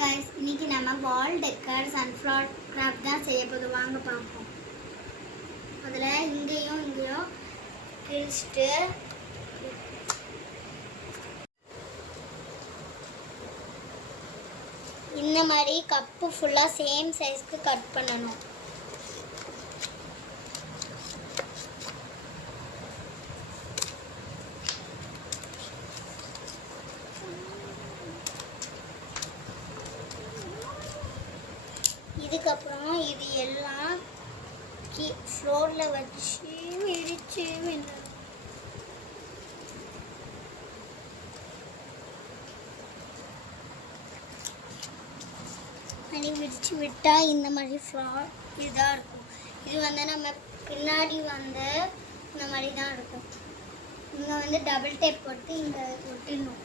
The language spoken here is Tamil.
गाइस இன்னைக்கு நம்ம வால் டெக்கர் சன்ஃப்ளவர் கிராஃப்ட் தான் செய்ய போறோம். வாங்க பாப்போம். முதல்ல இங்கேயும் கிழிச்சிட்டு இந்த மாதிரி கப்பு ஃபுல்லா சேம் சைஸ்க்கு கட் பண்ணனும். இதுக்கப்புறம் இது எல்லாம் ஃப்ளோர்ல வச்சு விரிச்சு விரிச்சு விட்டா இந்த மாதிரி ஃப்ளோர் இதாக இருக்கும். இது வந்து நம்ம பின்னாடி வந்து இந்த மாதிரி தான் இருக்கும். இங்கே வந்து டபுள் டேப் போட்டு இங்கே ஒட்டிடணும்.